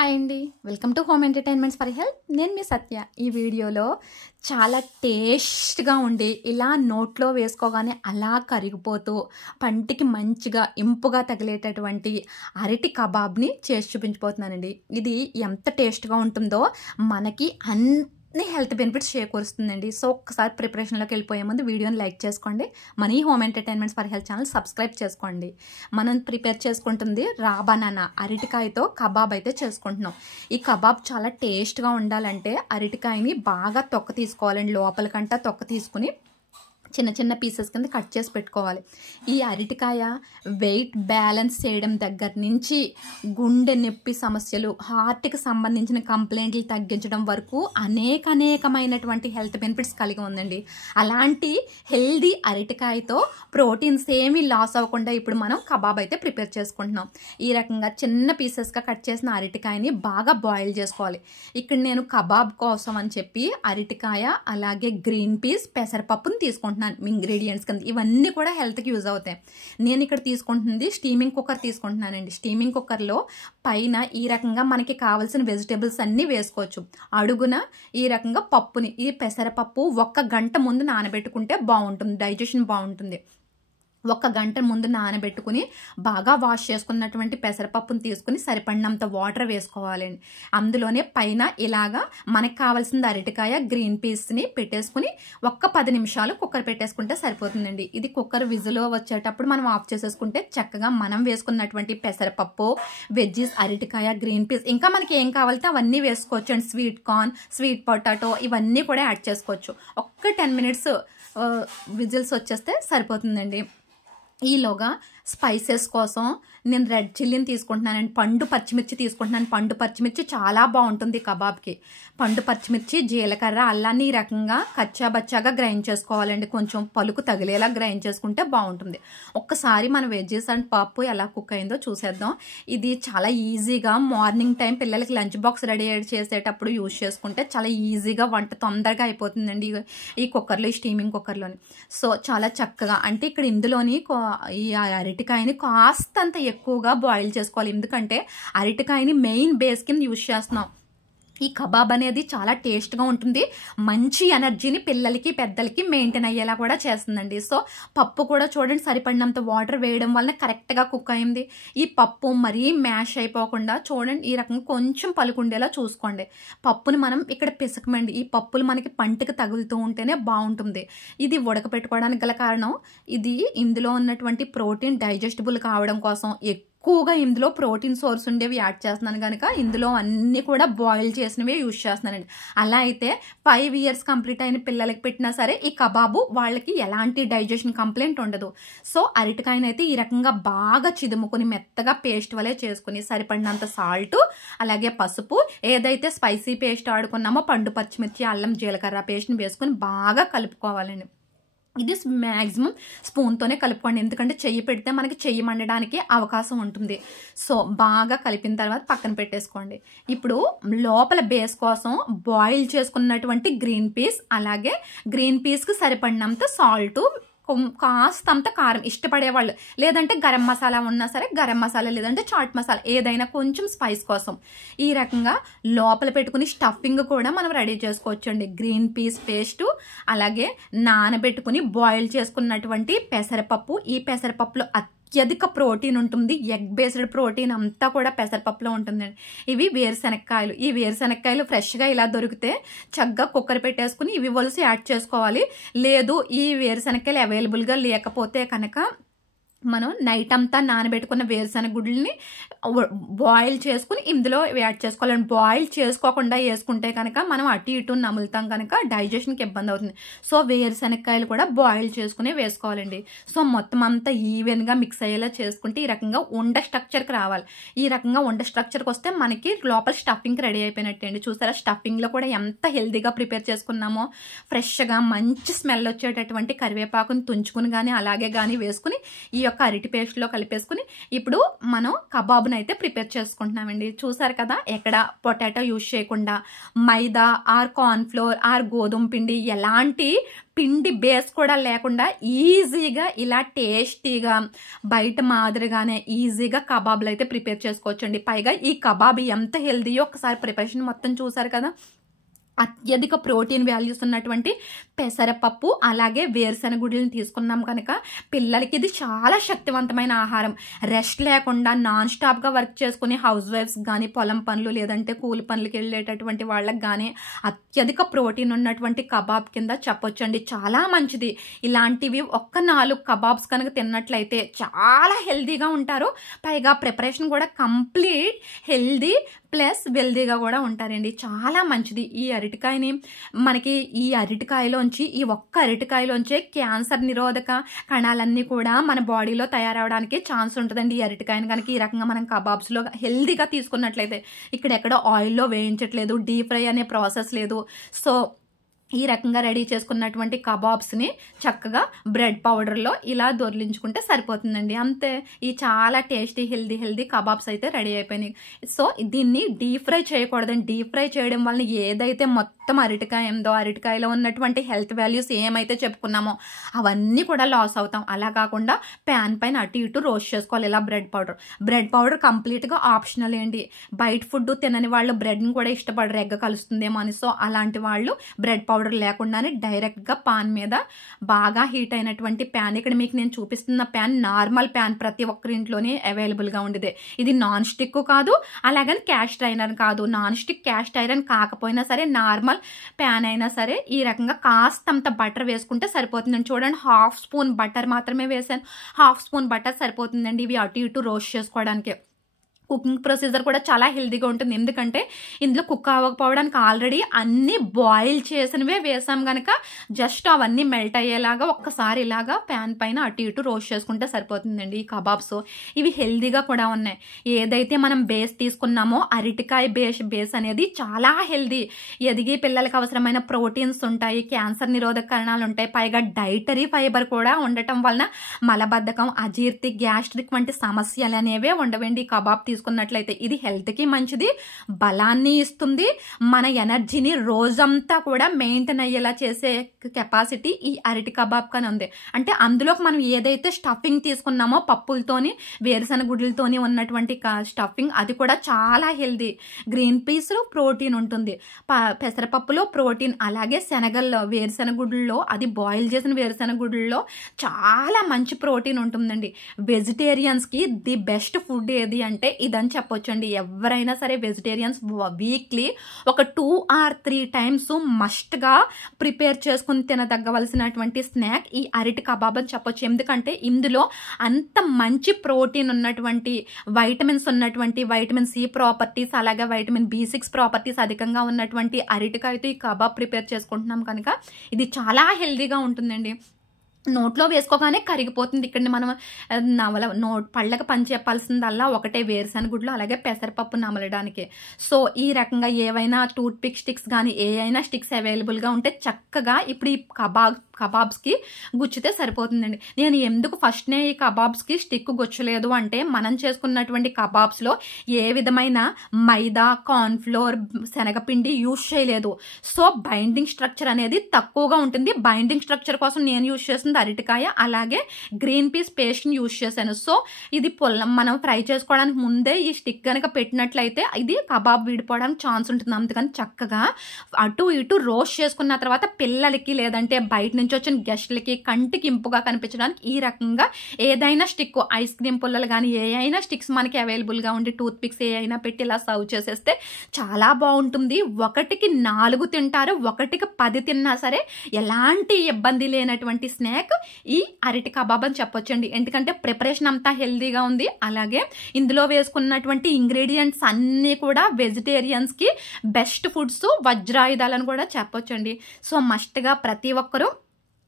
Hi అండి, welcome to home entertainments for health. నేను మీ సత్య. ఈ వీడియోలో చాలా టేస్ట్గా ఉండి ఇలా నోట్లో వేసుకోగానే అలా కరిగిపోతూ పంటికి మంచిగా ఇంపుగా తగిలేటటువంటి అరటి కబాబ్ని చేసి చూపించిపోతున్నానండి. ఇది ఎంత టేస్ట్గా ఉంటుందో మనకి అన్ని హెల్త్ బెనిఫిట్స్ చేకూరుస్తుందండి. సో ఒక్కసారి ప్రిపరేషన్లోకి వెళ్ళిపోయే ముందు వీడియోని లైక్ చేసుకోండి. మన ఈ home entertainments for health channel subscribe చేసుకోండి. మనం ప్రిపేర్ చేసుకుంటుంది రా బనానా అరటికాయతో కబాబ్ అయితే చేసుకుంటున్నాం. ఈ కబాబ్ చాలా టేస్ట్గా ఉండాలంటే అరటికాయని బాగా తొక్క తీసుకోవాలండి. లోపలికంటా తొక్క తీసుకుని చిన్న చిన్న పీసెస్ కింద కట్ చేసి పెట్టుకోవాలి. ఈ అరటికాయ వెయిట్ బ్యాలెన్స్ చేయడం దగ్గర నుంచి గుండె నొప్పి సమస్యలు, హార్ట్కి సంబంధించిన కంప్లైంట్లు తగ్గించడం వరకు అనేకమైనటువంటి హెల్త్ బెనిఫిట్స్ కలిగి ఉందండి. అలాంటి హెల్దీ అరటికాయతో ప్రోటీన్స్ ఏమీ లాస్ అవ్వకుండా ఇప్పుడు మనం కబాబ్ అయితే ప్రిపేర్ చేసుకుంటున్నాం. ఈ రకంగా చిన్న పీసెస్గా కట్ చేసిన అరటికాయని బాగా బాయిల్ చేసుకోవాలి. ఇక్కడ నేను కబాబ్ కోసం అని చెప్పి అరటికాయ అలాగే గ్రీన్ పీస్ పెసరపప్పుని తీసుకుంటున్నాను ఇంగ్రీడియంట్స్ కింద. ఇవన్నీ కూడా హెల్త్కి యూజ్ అవుతాయి. నేను ఇక్కడ తీసుకుంటుంది స్టీమింగ్ కుక్కర్ తీసుకుంటున్నానండి. స్టీమింగ్ కుక్కర్లో పైన ఈ రకంగా మనకి కావాల్సిన వెజిటేబుల్స్ అన్నీ వేసుకోవచ్చు. అడుగున ఈ రకంగా పప్పుని, ఈ పెసరపప్పు 1 గంట ముందు నానబెట్టుకుంటే బాగుంటుంది, డైజెషన్ బాగుంటుంది. 1 గంట ముందు నానబెట్టుకుని బాగా వాష్ చేసుకున్నటువంటి పెసరపప్పును తీసుకుని సరిపడినంత వాటర్ వేసుకోవాలండి. అందులోనే పైన ఇలాగా మనకు కావాల్సిన అరటికాయ గ్రీన్ పీస్ని పెట్టేసుకుని 10 నిమిషాలు కుక్కర్ పెట్టేసుకుంటే సరిపోతుందండి. ఇది కుక్కర్ విజిల్ వచ్చేటప్పుడు మనం ఆఫ్ చేసేసుకుంటే చక్కగా మనం వేసుకున్నటువంటి పెసరపప్పు, వెజ్జీస్, అరటికాయ, గ్రీన్ పీస్, ఇంకా మనకి ఏం కావాలితే అవన్నీ వేసుకోవచ్చు అండి. స్వీట్ కార్న్, స్వీట్ పొటాటో ఇవన్నీ కూడా యాడ్ చేసుకోవచ్చు. 10 మినిట్స్ విజిల్స్ వచ్చేస్తే సరిపోతుందండి. ఈలోగా స్పైసెస్ కోసం నేను రెడ్ చిల్లీని తీసుకుంటున్నానండి. పండు పచ్చిమిర్చి తీసుకుంటున్నాను. పండు పచ్చిమిర్చి చాలా బాగుంటుంది కబాబ్కి. పండు పచ్చిమిర్చి, జీలకర్ర, అల్లాన్ని ఈ రకంగా కచ్చాబచ్చాగా గ్రైండ్ చేసుకోవాలండి. కొంచెం పలుకు తగిలేలా గ్రైండ్ చేసుకుంటే బాగుంటుంది. ఒక్కసారి మన వెజ్జెస్ అండ్ పప్పు ఎలా కుక్ అయిందో చూసేద్దాం. ఇది చాలా ఈజీగా మార్నింగ్ టైం పిల్లలకి లంచ్ బాక్స్ రెడీ చేసేటప్పుడు యూజ్ చేసుకుంటే చాలా ఈజీగా వంట తొందరగా అయిపోతుందండి ఈ కుక్కర్లో, ఈ స్టీమింగ్ కుక్కర్లోని. సో చాలా చక్కగా అంటే ఇక్కడ ఇందులోని ఈ అరటికాయని కాస్తంత ఎక్కువగా బాయిల్ చేసుకోవాలి. ఎందుకంటే అరటికాయని మెయిన్ బేస్ కింద యూజ్ చేస్తున్నాం. ఈ కబాబ్ అనేది చాలా టేస్ట్గా ఉంటుంది. మంచి ఎనర్జీని పిల్లలకి పెద్దలకి మెయింటైన్ అయ్యేలా కూడా చేస్తుందండి. సో పప్పు కూడా చూడండి సరిపడినంత వాటర్ వేయడం వల్ల కరెక్ట్గా కుక్ అయింది. ఈ పప్పు మరీ మ్యాష్ అయిపోకుండా చూడండి ఈ రకంగా కొంచెం పలుకుండేలా చూసుకోండి. పప్పుని మనం ఇక్కడ పిసకమండి. ఈ పప్పులు మనకి పంటికి తగులుతూ ఉంటేనే బాగుంటుంది. ఇది ఉడకపెట్టుకోవడానికి గల కారణం ఇది ఇందులో ఉన్నటువంటి ప్రోటీన్ డైజెస్టిబుల్ కావడం కోసం ఎక్కువగా ఇందులో ప్రోటీన్ సోర్స్ ఉండేవి యాడ్ చేస్తున్నాను కనుక ఇందులో అన్నీ కూడా బాయిల్ చేసినవి యూజ్ చేస్తున్నానండి. అలా అయితే 5 ఇయర్స్ కంప్లీట్ అయిన పిల్లలకి పెట్టినా సరే ఈ కబాబు వాళ్ళకి ఎలాంటి డైజెషన్ కంప్లైంట్ ఉండదు. సో అరటికాయనైతే ఈ రకంగా బాగా చిదుముకుని మెత్తగా పేస్ట్ వలె చేసుకుని సరిపడినంత సాల్ట్, అలాగే పసుపు, ఏదైతే స్పైసీ పేస్ట్ ఆడుకున్నామో పండు పచ్చిమిర్చి, అల్లం, జీలకర్ర పేస్ట్ని వేసుకుని బాగా కలుపుకోవాలండి. ఇది మ్యాక్సిమం స్పూన్తోనే కలుపుకోండి. ఎందుకంటే చెయ్యి పెడితే మనకి చెయ్యి మండడానికి అవకాశం ఉంటుంది. సో బాగా కలిపిన తర్వాత పక్కన పెట్టేసుకోండి. ఇప్పుడు లోపల బేస్ కోసం బాయిల్ చేసుకున్నటువంటి గ్రీన్ పీస్, అలాగే గ్రీన్ పీస్కి సరిపడినంత సాల్ట్, కాస్తంత కారం ఇష్టపడేవాళ్ళు, లేదంటే గరం మసాలా ఉన్నా సరే గరం మసాలా, లేదంటే చాట్ మసాలా ఏదైనా కొంచెం స్పైస్ కోసం ఈ రకంగా లోపల పెట్టుకుని స్టఫింగ్ కూడా మనం రెడీ చేసుకోవచ్చు అండి. గ్రీన్ పీస్ పేస్టు, అలాగే నానబెట్టుకుని బాయిల్ చేసుకున్నటువంటి పెసరపప్పు. ఈ పెసరపప్పులో అత్యధిక ప్రోటీన్ ఉంటుంది. ఎగ్ బేస్డ్ ప్రోటీన్ అంతా కూడా పెసరపప్పులో ఉంటుందండి. ఇవి వేరుశనక్కాయలు. ఈ వేరుశనక్కాయలు ఫ్రెష్గా ఇలా దొరికితే చక్కగా కుక్కర్ పెట్టేసుకుని ఇవి వలిసి యాడ్ చేసుకోవాలి. లేదు ఈ వేరుశనక్కాయలు అవైలబుల్గా లేకపోతే కనుక మనం నైట్ అంతా నానబెట్టుకున్న వేరుశనగ గుడ్లని బాయిల్ చేసుకుని ఇందులో యాడ్ చేసుకోవాలండి. బాయిల్ చేసుకోకుండా వేసుకుంటే కనుక మనం అటు ఇటు నములుతాం కనుక డైజెషన్కి ఇబ్బంది అవుతుంది. సో వేరుశనక్కాయలు కూడా బాయిల్ చేసుకుని వేసుకోవాలండి. సో మొత్తం అంతా ఈవెన్గా మిక్స్ అయ్యేలా చేసుకుంటే ఈ రకంగా ఉండ స్ట్రక్చర్కి రావాలి. ఈ రకంగా ఉండ స్ట్రక్చర్కి వస్తే మనకి లోపల స్టఫింగ్ రెడీ అయిపోయినట్టు అండి. చూసారా స్టఫింగ్లో కూడా ఎంత హెల్తీగా ప్రిపేర్ చేసుకున్నామో. ఫ్రెష్గా మంచి స్మెల్ వచ్చేటటువంటి కరివేపాకుని తుంచుకుని కానీ అలాగే కానీ వేసుకుని ఈ యొక్క చక్క అరటి పేస్ట్లో కలిపేసుకుని ఇప్పుడు మనం కబాబ్ను అయితే ప్రిపేర్ చేసుకుంటున్నామండి. చూసారు కదా, ఎక్కడ పొటాటో యూజ్ చేయకుండా మైదా ఆర్ కార్న్ఫ్లోర్ ఆర్ గోధుమ పిండి ఎలాంటి పిండి బేస్ కూడా లేకుండా ఈజీగా ఇలా టేస్టీగా బయట మాదిరిగానే ఈజీగా కబాబ్లు అయితే ప్రిపేర్ చేసుకోవచ్చండి. పైగా ఈ కబాబ్ ఎంత హెల్దీయో ఒకసారి ప్రిపరేషన్ మొత్తం చూసారు కదా. అత్యధిక ప్రోటీన్ వాల్యూస్ ఉన్నటువంటి పెసరపప్పు అలాగే వేరుశెనగ గుడ్లను తీసుకున్నాం కనుక పిల్లలకి ఇది చాలా శక్తివంతమైన ఆహారం. రెస్ట్ లేకుండా నాన్ స్టాప్గా వర్క్ చేసుకునే హౌస్ వైఫ్స్ కానీ, పొలం పనులు లేదంటే కూలి పనులకి వెళ్ళేటటువంటి వాళ్ళకి కానీ అత్యధిక ప్రోటీన్ ఉన్నటువంటి కబాబ్ కింద చెప్పొచ్చండి. చాలా మంచిది. ఇలాంటివి 1-4 కబాబ్స్ కనుక తిన్నట్లయితే చాలా హెల్దీగా ఉంటారు. పైగా ప్రిపరేషన్ కూడా కంప్లీట్ హెల్దీ ప్లస్ వెల్దీగా కూడా ఉంటారండి. చాలా మంచిది. ఈ అరటికాయని మనకి ఈ అరటికాయలోంచి ఈ ఒక్క అరటికాయలోంచే క్యాన్సర్ నిరోధక కణాలన్నీ కూడా మన బాడీలో తయారవడానికి ఛాన్స్ ఉంటుందండి. ఈ అరటికాయని కనుక ఈ రకంగా మనం కబాబ్స్లో హెల్దీగా తీసుకున్నట్లయితే ఇక్కడ ఎక్కడో ఆయిల్లో వేయించట్లేదు, డీప్ ఫ్రై అనే ప్రాసెస్ లేదు. సో ఈ రకంగా రెడీ చేసుకున్నటువంటి కబాబ్స్ని చక్కగా బ్రెడ్ పౌడర్లో ఇలా దొర్లించుకుంటే సరిపోతుందండి. అంతే. ఈ చాలా టేస్టీ హెల్దీ కబాబ్స్ అయితే రెడీ అయిపోయినాయి. సో దీన్ని డీప్ ఫ్రై చేయకూడదండి. డీప్ ఫ్రై చేయడం వల్ల ఏదైతే మొత్తం అరటికాయ ఉందో అరటికాయలో ఉన్నటువంటి హెల్త్ వాల్యూస్ ఏమైతే చెప్పుకున్నామో అవన్నీ కూడా లాస్ అవుతాం. అలా కాకుండా ప్యాన్ పైన అటు ఇటు రోస్ట్ చేసుకోవాలి. ఇలా బ్రెడ్ పౌడర్ కంప్లీట్గా ఆప్షనల్ ఏంటి. బయట ఫుడ్ తినని వాళ్ళు బ్రెడ్ని కూడా ఇష్టపడరు, ఎగ్గ కలుస్తుందేమో అని. సో అలాంటి వాళ్ళు బ్రెడ్ పౌడర్ లేకుండానే డైరెక్ట్గా పాన్ మీద బాగా హీట్ అయినటువంటి ప్యాన్, ఇక్కడ మీకు నేను చూపిస్తున్న ప్యాన్ నార్మల్ ప్యాన్, ప్రతి ఒక్కరి ఇంట్లోనే అవైలబుల్గా ఉండేది. ఇది నాన్ స్టిక్ కాదు, అలాగని క్యాస్ట్ ఐరన్ కాదు. నాన్ స్టిక్ క్యాస్ట్ ఐరన్ కాకపోయినా సరే నార్మల్ ప్యాన్ అయినా సరే ఈ రకంగా కాస్తంత బటర్ వేసుకుంటే సరిపోతుందండి. చూడండి, 1/2 స్పూన్ బటర్ మాత్రమే వేసాను. 1/2 స్పూన్ బటర్ సరిపోతుందండి ఇవి అటు ఇటు రోస్ట్ చేసుకోవడానికి. కుకింగ్ ప్రొసీజర్ కూడా చాలా హెల్తీగా ఉంటుంది. ఎందుకంటే ఇందులో కుక్ అవ్వకపోవడానికి ఆల్రెడీ అన్నీ బాయిల్ చేసినవే వేసాం కనుక జస్ట్ అవన్నీ మెల్ట్ అయ్యేలాగా ఒక్కసారి ఇలాగా ప్యాన్ పైన అటు ఇటు రోస్ట్ చేసుకుంటే సరిపోతుందండి. ఈ కబాబ్స్ ఇవి హెల్తీగా కూడా ఉన్నాయి. ఏదైతే మనం బేస్ తీసుకున్నామో అరటికాయ బేస్ అనేది చాలా హెల్దీ. ఎదిగే పిల్లలకి అవసరమైన ప్రోటీన్స్ ఉంటాయి, క్యాన్సర్ నిరోధక కణాలు ఉంటాయి. పైగా డైటరీ ఫైబర్ కూడా ఉండటం వలన మలబద్ధకం, అజీర్తి, గ్యాస్ట్రిక్ వంటి సమస్యలు అనేవే ఉండవండి. ఈ కబాబ్ తీసుకున్నట్లయితే ఇది హెల్త్కి మంచిది, బలాన్ని ఇస్తుంది, మన ఎనర్జీని రోజంతా కూడా మెయింటైన్ అయ్యేలా చేసే కెపాసిటీ ఈ అరటి కబాబ్ కానీ ఉంది. అంటే అందులోకి మనం ఏదైతే స్టఫింగ్ తీసుకున్నామో పప్పులతోని వేరుశెనగ గుడ్లతోని ఉన్నటువంటి స్టఫింగ్ అది కూడా చాలా హెల్దీ. గ్రీన్ పీస్ ప్రోటీన్ ఉంటుంది, పెసరపప్పులో ప్రోటీన్, అలాగే శనగల్లో వేరుశెనగ గుడ్లలో అది బాయిల్ చేసిన వేరుశెనగ గుడ్లలో చాలా మంచి ప్రోటీన్ ఉంటుందండి. వెజిటేరియన్స్కి ది బెస్ట్ ఫుడ్ ఏది అంటే ఇదని చెప్పొచ్చండి. ఎవరైనా సరే వెజిటేరియన్స్ వీక్లీ ఒక 2 or 3 times మస్ట్గా ప్రిపేర్ చేసుకుని తినదగ్గవలసినటువంటి స్నాక్ ఈ అరటి కబాబ్ అని చెప్పొచ్చు. ఎందుకంటే ఇందులో అంత మంచి ప్రోటీన్ ఉన్నటువంటి, వైటమిన్స్ ఉన్నటువంటి, వైటమిన్ సి ప్రాపర్టీస్ అలాగే వైటమిన్ B6 ప్రాపర్టీస్ అధికంగా ఉన్నటువంటి అరటికాయతో ఈ కబాబ్ ప్రిపేర్ చేసుకుంటున్నాం కనుక ఇది చాలా హెల్దీగా ఉంటుందండి. నోట్లో వేసుకోగానే కరిగిపోతుంది. ఇక్కడ మనం పళ్ళకి పని చెప్పాల్సిందల్లా ఒకటే వేరుశెనగ గుడ్లు అలాగే పెసరపప్పు నమలడానికి. సో ఈ రకంగా ఏవైనా టూత్ పిక్ స్టిక్స్ కానీ ఏ అయినా స్టిక్స్ అవైలబుల్గా ఉంటే చక్కగా ఇప్పుడు ఈ కబాబ్స్కి గుచ్చితే సరిపోతుందండి. నేను ఎందుకు ఫస్ట్నే ఈ కబాబ్స్కి స్టిక్ గుచ్చలేదు అంటే మనం చేసుకున్నటువంటి కబాబ్స్లో ఏ విధమైన మైదా, కార్న్ఫ్లోర్, శనగపిండి యూజ్ చేయలేదు. సో బైండింగ్ స్ట్రక్చర్ అనేది తక్కువగా ఉంటుంది. బైండింగ్ స్ట్రక్చర్ కోసం నేను యూజ్ చేస్తుంది అరటికాయ అలాగే గ్రీన్ పీస్ పేస్ట్ని యూజ్ చేశాను. సో ఇది మనం ఫ్రై చేసుకోవడానికి ముందే ఈ స్టిక్ కనుక పెట్టినట్లయితే ఇది కబాబ్ విడిపోవడానికి ఛాన్స్ ఉంటుంది. అందుకని చక్కగా అటు ఇటు రోస్ట్ చేసుకున్న తర్వాత పిల్లలకి లేదంటే బయట నుంచి వచ్చిన గెస్ట్లకి కంటికి ఇంపుగా కనిపించడానికి ఈ రకంగా ఏదైనా స్టిక్, ఐస్ క్రీమ్ పుల్లలు కానీ ఏ అయినా స్టిక్స్ మనకి అవైలబుల్గా ఉండి టూత్ పిక్స్ ఏ అయినా పెట్టి ఇలా సర్వ్ చేసేస్తే చాలా బాగుంటుంది. 1కి 4 తింటారు, 1కి 10 తిన్నా సరే ఎలాంటి ఇబ్బంది లేనటువంటి స్నాక్ ఈ అరటి కబాబ్ అని చెప్పొచ్చండి. ఎందుకంటే ప్రిపరేషన్ అంతా హెల్దీగా ఉంది, అలాగే ఇందులో వేసుకున్నటువంటి ఇంగ్రీడియంట్స్ అన్నీ కూడా వెజిటేరియన్స్కి బెస్ట్ ఫుడ్స్, వజ్రాయుధాలను కూడా చెప్పొచ్చండి. సో మస్ట్గా ప్రతి ఒక్కరూ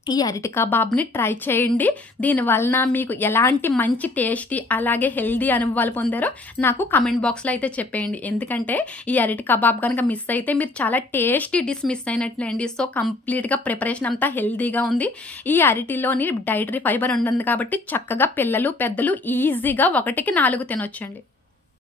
ఈ అరటి కబాబ్ని ట్రై చేయండి. దీనివలన మీకు ఎలాంటి మంచి టేస్టీ అలాగే హెల్దీ అనుభవాలు పొందారో నాకు కమెంట్ బాక్స్లో అయితే చెప్పేయండి. ఎందుకంటే ఈ అరటి కబాబ్ కనుక మిస్ అయితే మీరు చాలా టేస్టీ డిష్ మిస్ అయినట్లే అండి. సో కంప్లీట్గా ప్రిపరేషన్ అంతా హెల్దీగా ఉంది. ఈ అరటిలోని డైటరీ ఫైబర్ ఉంటుంది కాబట్టి చక్కగా పిల్లలు పెద్దలు ఈజీగా 1కి 4 తినొచ్చండి.